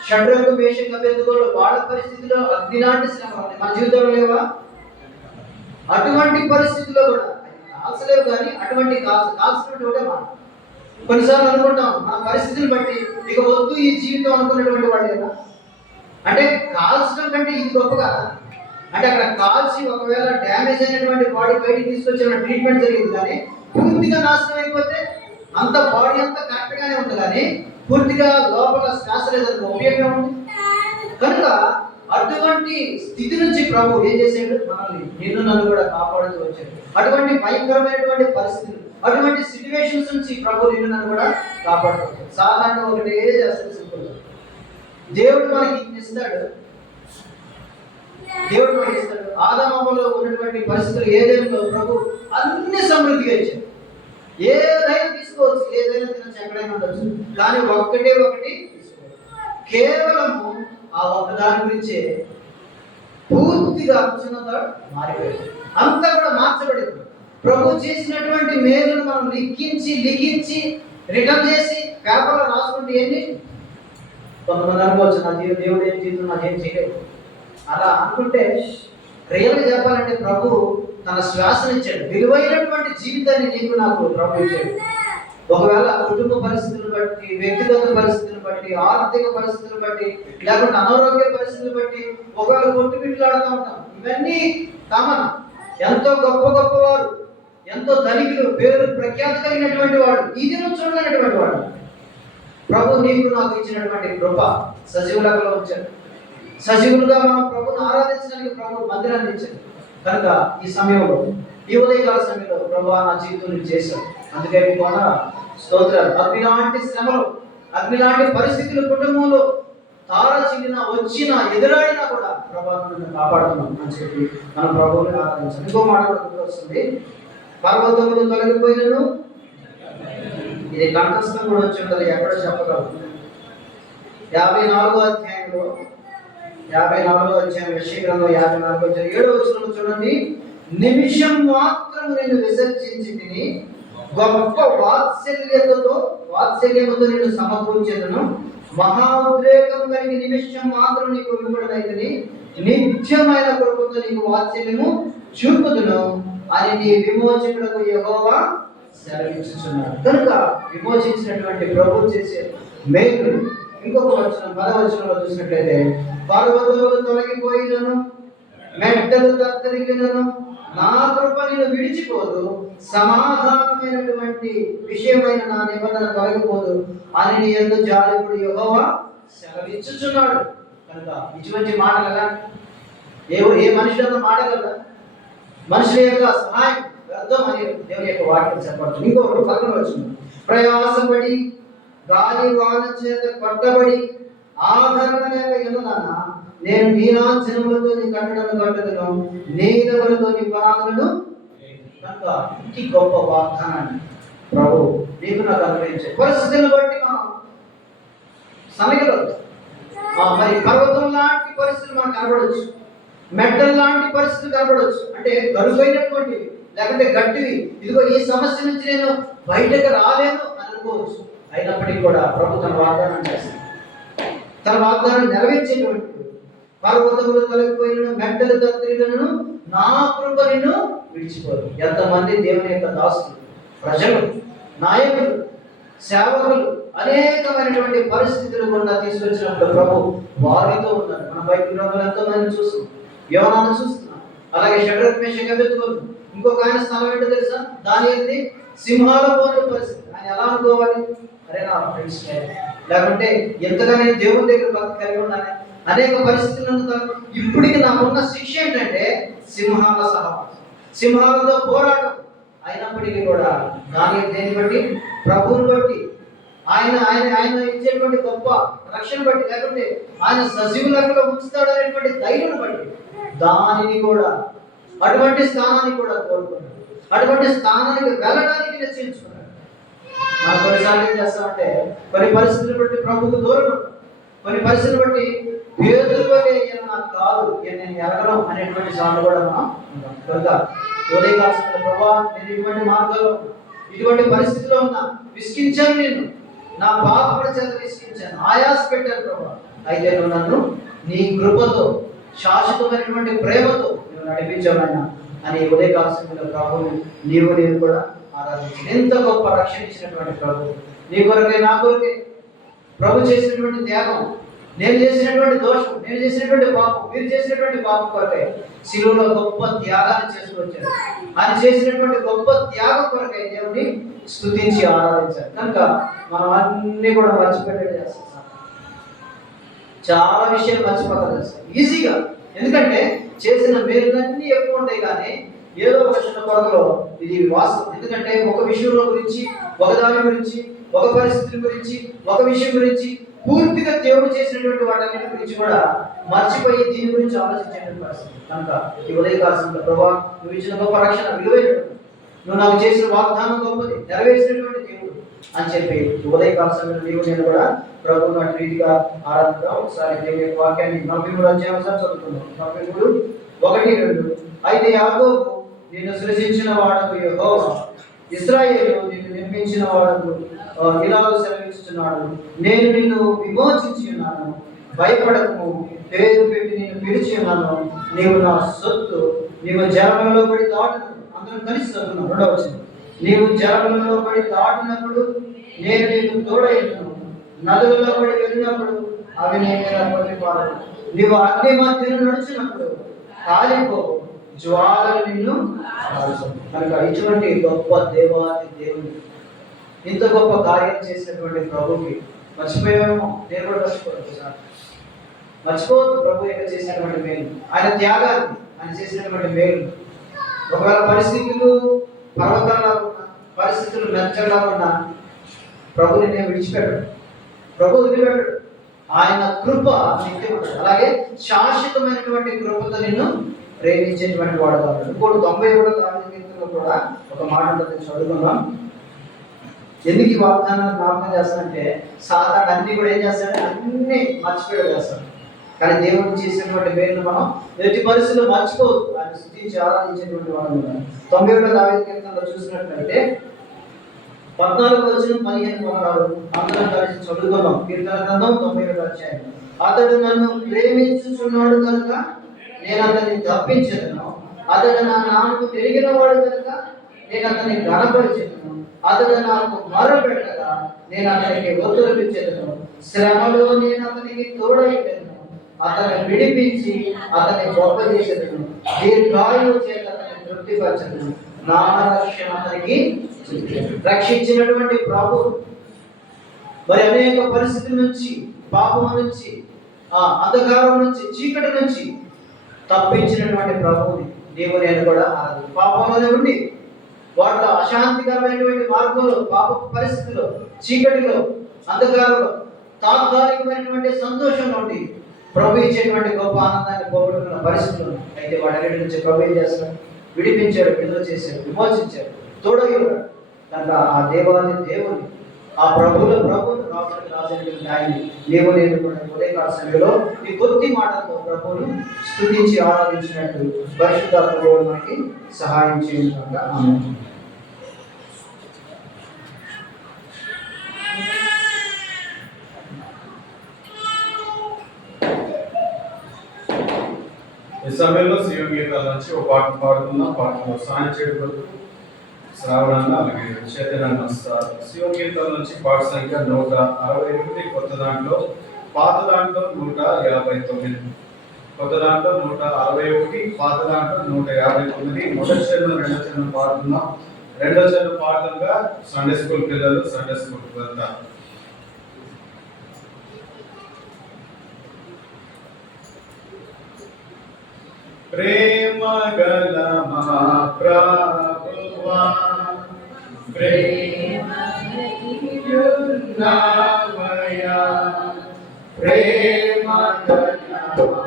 షడ్రకు మేషకు అభ్యర్థుకొని వాళ్ళ పరిస్థితిలో అగ్ని లాంటి శ్రమ ఉంది. మన జీవితంలో లేవా? అటువంటి పరిస్థితుల్లో కూడా కాల్చలేవు, కానీ అటువంటి కాల్చినటువంటి ఒకటే మాట. కొన్నిసార్లు అనుకుంటాం మన పరిస్థితులు బట్టి ఇక వద్దు ఈ జీవితం అనుకున్నటువంటి వాళ్ళు కదా. అంటే కాల్చడం కంటే ఇది గొప్ప కదా. అంటే అక్కడ కాల్చి ఒకవేళ డ్యామేజ్ అయినటువంటి బాడీ బయటికి తీసుకొచ్చిన ట్రీట్మెంట్ జరిగింది, కానీ పూర్తిగా నాశనం అయిపోతే అంత బాడీ అంతా కరెక్ట్గానే ఉంది, కానీ పూర్తిగా లోపల శ్వాస లేదని ఉపయోగం ఉంది. కనుక అటువంటి స్థితి నుంచి ప్రభు ఏం చేసాడు? మనల్ని నిన్ను నన్ను కూడా కాపాడుతూ వచ్చాడు. అటువంటి భయంకరమైనటువంటి పరిస్థితులు, అటువంటి సిచ్యువేషన్స్ నుంచి ప్రభు నిన్ను నన్ను కూడా కాపాడుతూ వచ్చాడు. సాధారణంగా ఒకటి చేస్తాడు, సింపుల్. దేవుడు మనకి ఇస్తాడు, ఆదాములో ఉన్నటువంటి పరిస్థితులు ఏదైనా ప్రభు అన్ని సమృద్ధిగా ఇచ్చాడు. ఏదైనా తీసుకోవచ్చు, ఏదైనా తినచ్చు, ఎక్కడైనా ఉండొచ్చు, కానీ ఒకటి తీసుకోవచ్చు. కేవలము ఆ ఒక్కదాని గురించే పూర్తిగా చిన్నతో మారిపోయింది, అంతా కూడా మార్చబడింది. ప్రభు చేసినటువంటి మేలును మనం లిఖించి రిటర్న్ చేసి పేపర్లో రాసుకుంటే ఏంటి? కొంతమంది అనుకోవచ్చు, నా దేవుడు ఏం చేస్తుంది, నాకేం చేయలేదు. అలా అనుకుంటే రియల్గా చెప్పాలంటే ప్రభు తన శ్వాసనిచ్చాడు, విలువైనటువంటి జీవితాన్ని నీకు నాకు ప్రభు ఇచ్చాడు. ఒకవేళ కుటుంబ పరిస్థితులు బట్టి, వ్యక్తిగత పరిస్థితులు బట్టి, ఆర్థిక పరిస్థితులు బట్టి, లేకుంటే అనారోగ్య పరిస్థితులు బట్టి ఒకవేళ కొట్టుమిట్లాడుతూ ఉంటాం. ఇవన్నీ కామన్. ఎంతో గొప్పవారు, ఎంతో ధనికులు, పేరు ప్రఖ్యాతి కలిగినటువంటి వాడు ఈ దినం చూడలేనటువంటి వాడు ప్రభు నీకు నాకు ఇచ్చినటువంటి కృప సజీవులలో ఉంచాడు. సజీవులుగా మనం ప్రభుని ఆరాధించడానికి ప్రభు మందిరాన్ని ఇచ్చాడు. కనుక ఈ సమయంలో, ఈ ఉదయకాల సమయంలో ప్రభు నా జీవితం చేశాడు. అందుకే మీకు స్తోత్రాలు. అగ్నిలాంటి శ్రమలు, అగ్నిలాంటి పరిస్థితులు కుటుంబంలో తార చిన్న వచ్చినా ఎదురాడినా కూడా ప్రభావం కాపాడుతున్నాం అని చెప్పి మన ప్రభువుని ఆరాధించాలి. ఇంకో మాట కూడా వస్తుంది, పర్వతములు తొలగిపోయినను. ఇది కంఠస్థం కూడా వచ్చి ఉంటుంది, ఎక్కడ చెప్పగలరు. 54వ అధ్యాయంలో యెషయా గ్రంథం 54వ అధ్యాయం 7వ వచనం చూడండి. నిమిషం మాత్రం నేను విసర్జించి తిని గొప్ప వాత్సల్యముతో నేను సమకూర్చెదను. మహా ఉద్రేకం కలిగి నిమిషం మాత్రం నీకు విలువడనైతని నిత్యమైన కృపతో నీకు వాత్సల్యము చూపుదును అని నీ విమోచకులకు యెహోవా సెలవిచ్చుచున్నాడు. కనుక విమోచించినటువంటి ప్రభు చేసే మేలు. ఇంకొక వచనం 10వ వచనంలో చూసినట్లయితే, పర్వతములు తొలగిపోయినను, మెట్టలు తత్తరిగినను, నా కృప నిన్ను విడిచిపోదు, సమాధానమైనటువంటి విషయమైన నా నిబంధన తొలగిపోదు అని నీ యందు జాలిపడి యెహోవా సెలవిచ్చుచున్నాడు. కనుక ఇటువంటి మాటలు ఎలా ఏ మనిషి అంత మాటగలరా? మనుషుల యొక్క సహాయం వ్యర్థం అని దేవుని యొక్క వాక్యం చెప్పబడుతుంది. ఇంకొకటి 11వ వచనం, ప్రయాసపడి గాలి వాన చేత కొట్టబడి ఆదరణ లేక ఉన్నదాన నేను నీలాంఛనములతో నీ కట్టడను కట్టుదును, నీలములతో నీ పునాదులను. కనుక ఇంటి గొప్ప వాగ్దానాన్ని ప్రభు నీకు నాకు అనుగ్రహించారు. పరిస్థితులను బట్టి మనం సమయంలో మరి పర్వతం లాంటి పరిస్థితులు మనకు కనబడవచ్చు, మెట్టల్ లాంటి పరిస్థితులు కనబడవచ్చు. అంటే గడువైనటువంటివి లేకుంటే గట్టివి, ఇదిగో ఈ సమస్య నుంచి నేను బయటకు రాలేను అని అనుకోవచ్చు. అయినప్పటికీ కూడా ప్రభు తన వాగ్దానం చేస్తాడు. తన వాగ్దానం నెరవేర్చేటువంటి పర్వతములు తొలగిపోయిన మెట్టలు తత్రిలను నా కృప నిన్ను విడిచిపోదు. ఎంతమంది దేవుని యొక్క దాసులు, ప్రజలు, నాయకులు, సేవకులు అనేకమైనటువంటి పరిస్థితులు గుండా తీసుకొచ్చినప్పుడు ప్రభు వారితో ఉన్నారు. మన బైబిల్ గ్రంథంలో ఎంతో మంది చూస్తున్నాం, యోనాను చూస్తున్నాం, అలాగే షడ్రక్ మేషక్ అబేద్నెగోను. ఇంకొక ఆయన స్థలం ఏంటో తెలుసా? దానియేలు సింహాల పోటీ పరిస్థితి. ఆయన ఎలా అనుకోవాలి? అరే నా ఫ్రెండ్స్, లేకుంటే ఎంతగా నేను దేవుని దగ్గర భక్తి కలిగి ఉన్నాను. అనేక పరిస్థితులను ఇప్పటికి నాకున్న శిక్ష ఏంటంటే సింహాల సహవాసం, సింహాలతో పోరాటం. అయినప్పటికీ కూడా దానియేలు దేన్ని బట్టి? ప్రభువుని బట్టి, ఆయన ఆయన ఆయన ఇచ్చేటువంటి గొప్ప రక్షణ బట్టి, లేకుంటే ఆయన సజీవులలో ఉంచుతాడు అనేటువంటి ధైర్యం బట్టి దానిని కూడా, అటువంటి స్థానాన్ని కూడా కోరుకున్నాడు. అటువంటి స్థానానికి వెళ్ళడానికి నిశ్చయించుకున్నాడు. మనం కొన్నిసార్లు ఏం చేస్తామంటే కొన్ని పరిస్థితులు బట్టి ప్రభువుకు దూరం ఉంటాం, కొన్ని పరిస్థితులు బట్టి పేదలుగా నాకు కాదు, నేను ఎరగడం అనేటువంటి సార్లు కూడా మనం ఉంటాం. కనుక ఉదయకాల్సిన ప్రభావ నేను ఇటువంటి మార్గాల్లో ఇటువంటి పరిస్థితిలో ఉన్నా, విసిగించాను, నేను నా పాపముల చేత విసిగించాను, ఆయాస పెట్టాను ప్రభావ. అయితే నువ్వు నన్ను నీ కృపతో శాశ్వతమైనటువంటి ప్రేమతో నువ్వు నడిపించావన్నా అని ఉదయకాల్సిన ప్రభువుని నేను కూడా ఆరాధించాను. ఎంత గొప్ప రక్షణ ఇచ్చినటువంటి ప్రభు, నీ కొరకే నా కొరకే ప్రభు చేసినటువంటి త్యాగం, నేను చేసినటువంటి దోషం, నేను చేసినటువంటి పాపం, మీరు చేసినటువంటి పాపం కొరకే శిలువలో గొప్ప త్యాగాన్ని చేసుకొచ్చారు. ఆయన చేసినటువంటి గొప్ప త్యాగం కొరకే దేవుని స్తుతించి ఆరాధించారు. కనుక మనం అన్ని కూడా మర్చిపోయేది చేస్తాం. చాలా విషయాలు మర్చిపోతారు చేస్తాం ఈజీగా. ఎందుకంటే చేసిన మేలులన్నీ ఎక్కువ ఉంటాయి, కానీ ఏదో ఒక చిన్న కొరతలో ఇది వాస్తవం. ఎందుకంటే ఒక విషయంలో గురించి, ఒకదాని గురించి, ఒక పరిస్థితి గురించి, ఒక విషయం గురించి పూర్తిగా దేవుడు చేసినటువంటి వాటన్నిటి గురించి కూడా మర్చిపోయి దీని గురించి ఆలోచించేటువంటి పరిస్థితి. కనుక ఈ ఉదయకాల్సిన ప్రభావ నువ్వు ఇచ్చిన గొప్ప రక్షణ విలువైనటువంటి, నువ్వు నాకు చేసిన వాగ్దానం గొప్పది, నెరవేర్చినటువంటి దేవుడు అని చెప్పి ఉదయకాల్సిన నీవు నేను కూడా ప్రభువును అటు రీతిగా ఆరాధిద్దాం. ఒకసారి దేవుని యొక్క వాక్యాన్ని 43వ అధ్యాయం చదువుకుందాం. 43:1-2. అయితే యాకోబు నిన్ను సృజించిన వాడకు యెహోవా, ఇశ్రాయేలు నిన్ను నిర్మించిన వాడకు ఇలాగ సెలవిస్తున్నాడు, నేను నిన్ను విమోచించి ఉన్నాను, భయపడకు, పేరు పెట్టి నేను పిలిచి ఉన్నాను, నీవు నా సొత్తు, నీవు జలములలో పడి దాటును. అందరం కలిసి చదువుతున్నాం. 2వ వచనం, నీవు జలములలో పడి దాటినప్పుడు నేను నీకు తోడైను, నదులలో పడి వెళ్ళినప్పుడు అవి నేను కొట్టిపాడు, నీవు అగ్ని మధ్యను నడిచినప్పుడు కాలిపో, జ్వాలలు నిన్ను కాల్చును. కనుక ఇటువంటి గొప్ప దేవాది దేవుని, ఇంత గొప్ప కార్యం చేసినటువంటి ప్రభుకి మర్చిపోయామో? నేను కూడా మర్చిపోవద్దు సార్, మర్చిపోవద్దు ప్రభు యొక్క చేసినటువంటి మేలు, ఆయన త్యాగాన్ని, ఆయన చేసినటువంటి మేలు. ఒకవేళ పరిస్థితులు పర్వతాలా ఉన్నా, పరిస్థితులు మెచ్చలా ఉన్నా ప్రభుని నేను విడిచిపెట్టాడు, ప్రభు వదిలిపెట్టాడు. ఆయన కృప నిత్యం ఉంటుంది. అలాగే శాశ్వతమైనటువంటి కృపతో నిన్ను ప్రేమించేటువంటి వాడు కాబట్టి. ఇంకోటి 91వ కీర్తనలో కూడా ఒక మాట ఉంటుంది, చదువుకుందాం. ఎందుకు ఈ వాగ్దానాన్ని జ్ఞాపకం చేస్తానంటే సాధారణ అన్ని కూడా ఏం చేస్తాడంటే అన్ని మర్చిపోయాడు చేస్తాడు. కానీ దేవుడు చేసినటువంటి మేలును మనం ఎట్టి పరిస్థితుల్లో మర్చిపోవద్దు. ఆయన స్తుతించి ఆరాధించేటువంటి వాడు. 91వ కీర్తనలో చూసినట్లయితే 14-15 అందరం కలిసి చదువుకున్నాం. కీర్తన గ్రంథం 91వ అధ్యాయం. అతడు నన్ను ప్రేమించుచున్నాడు కనుక నేను అతన్ని తప్పించను, అతడు నా నామము పెరిగిన వాడు కనుక నేను అతన్ని గణపరిచెదను, అతడు నాకు మొరపెట్టగా నేను అతనికి ఉత్తరమిచ్చెదను, శ్రమలో నేను అతనికి తోడైపెదను, అతన్ని విడిపించి అతన్ని గొప్ప చేసేదను, దీర్ఘాయువు చేత అతన్ని తృప్తిపరచెదను, నా రక్షణ అతనికి రక్షించినటువంటి ప్రభు. మరి అనేక పరిస్థితుల నుంచి, పాపం నుంచి, అంధకారం నుంచి, చీకటి నుంచి తప్పించినటువంటి ప్రభువుని నీవు నేను కూడా పాపంలోనే ఉండి వాటిలో అశాంతికరమైనటువంటి మార్గంలో, పాప పరిస్థితుల్లో, చీకటిలో, అంధకారంలో, తాత్కాలికమైనటువంటి సంతోషం నుండి ప్రభు ఇచ్చేటువంటి గొప్ప ఆనందాన్ని పోగొట్టుకున్న పరిస్థితులు. అయితే వాటన్నిటి నుంచి ప్రభు ఏం చేస్తాడు? విడిపించాడు, విడుదల చేశాడు, విమోచించాడు, తోడయ్యాడు. కనుక ఆ దేవాది దేవుని, ఆ ప్రభువుల ప్రభువును, రాజులకు రాజైనటువంటి ఆయన్ని నీవు నేను కూడా ఉదయకాల సమయంలో ఈ కొద్ది మాటలతో ప్రభువును స్తుతించి ఆరాధించినట్టు పరిశుద్ధాత్మ దేవుడు మనకి సహాయం చేయడం. ఆమేన్. ఈ సమయంలో శివ గీతాల నుంచి ఒక పాట పాడుతున్నాం. పాటలో సాయం చేయడం కొరకు శ్రావణాన్ని అలాగే చైతన్యాన్ని వస్తారు. శివ గీతాల నుంచి పాట సంఖ్య 168, కొత్త దాంట్లో, పాత దాంట్లో 159. కొత్త దాంట్లో 161, పాత దాంట్లో 159. మొదటి చరణం, రెండో చరణం పాడుతున్నాం. రెండో చరణం పాఠంగా సండే స్కూల్ పిల్లలు సండే స్కూల్కి వెళ్తారు. ప్రేమ గల మా ప్రభువా, ప్రేమయున్నావయ్యా, ప్రేమ గల మా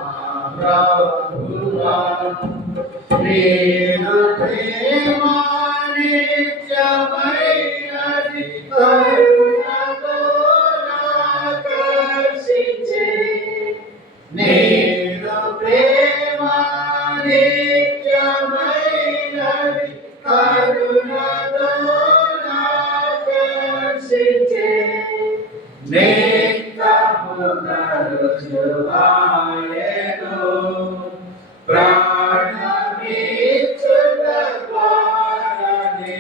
ప్రభువా, నీదు ప్రేమ నిత్యమైనది, కరుణతో నాకర్షించే. నీదు ప్రేమ నిత్యమైనది, కరుణతో నాకర్షించే. నిత్యముగా రుజువాయెను, ప్రాణమిచ్చుట ద్వారానే.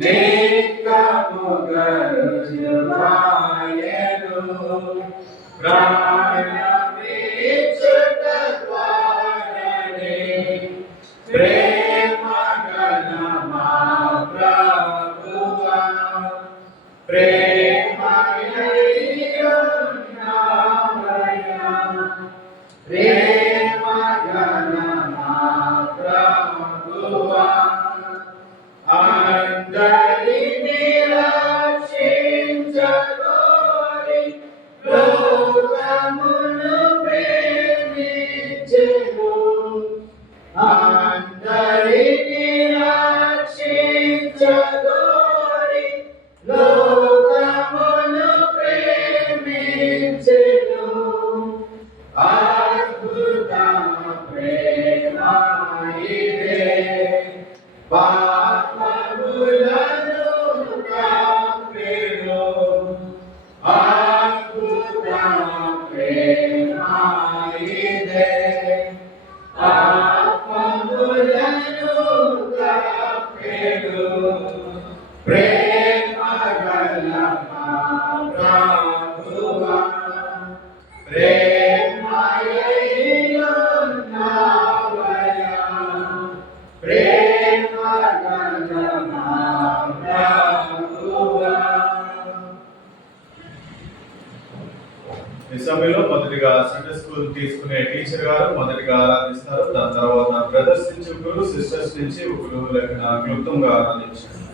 నిత్యముగా రుజువాయెను, ప్రాణమిచ్చుట ద్వారానే. ప్రేమ గల మా ప్రభువా, ప్రేమయున్నావయ్యా, ప్రేమ గల మా ప్రభువా, అందరినీ రక్షించగోరి లోకమును ప్రేమించెను. అందరినీ రక్షించగోరి లోకమును ప్రేమించెను. అద్భుత ప్రేమ ఇదే, పాపములను కప్పెను. అద్భుత ప్రేమ ఇదే, పాపములను కప్పెను. ప్రేమ గల మా ప్రభువా, ప్రేమయున్నావయ్యా, ప్రేమ గల మా ప్రభువా. ఈ సమయంలో మొదటిగా సండే స్కూల్ తీసుకునే టీచర్ గారు మొదటిగా ఆరాధిస్తారు. దాని తర్వాత బ్రదర్స్ నుంచి ఒకరు, సిస్టర్స్ నుంచి ఒకరు క్లుప్తంగా ఆరాధించారు.